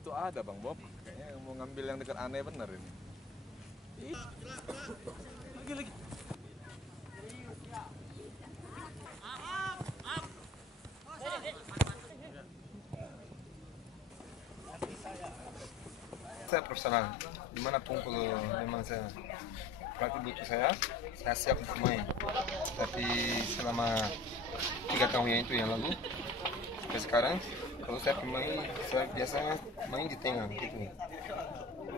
Itu ada Bang Bob, kayaknya mau ngambil yang dekat aneh bener ini. Lagi. Saya profesional, dimanapun kalau memang saya pelatih butuh saya siap untuk main. Tapi selama 3 tahun itu yang lalu sampai sekarang, kalau saya pemain, saya biasanya main di tengah gitu.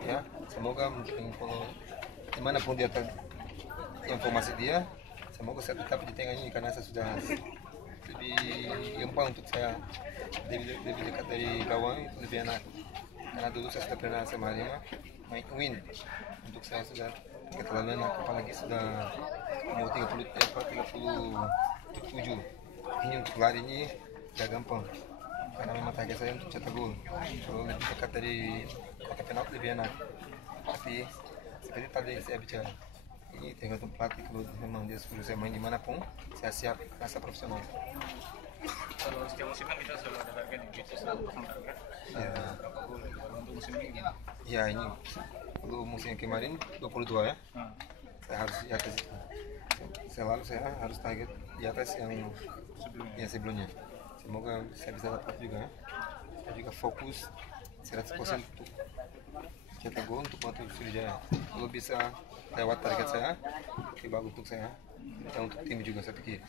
Ya, semoga mungkin kalau dimanapun dia informasi dia, semoga saya tetap di tengah ini karena saya sudah lebih gampang untuk saya lebih dekat dari gawang, itu lebih enak. Karena dulu saya sudah pernah sama dia main win, untuk saya sudah keterlaluan, apalagi sudah mau 37. Ini untuk lari ini tidak gampang, karena memang target saya untuk cetak gol. Kalau lebih dekat dari kotak penalti lebih enak. Tapi seperti tadi saya bicara, ini tergantung pelatih. Kalau memang dia suruh saya main dimanapun, saya siap, rasa profesional. Kalau setiap musim kan kita selalu ada target gitu, selalu pasang target. Ya. Berapa gol? Kalau untuk musim ini gimana? Ya, ini untuk musim kemarin 22 ya. Saya harus di atas itu. Selalu saya harus target di atas yang sebelumnya. Semoga saya bisa dapat juga. Saya juga fokus 100% untuk cetak gol untuk Batu Sriwijaya. Kalau bisa lewat target saya, lebih bagus untuk saya dan untuk tim juga, saya pikir.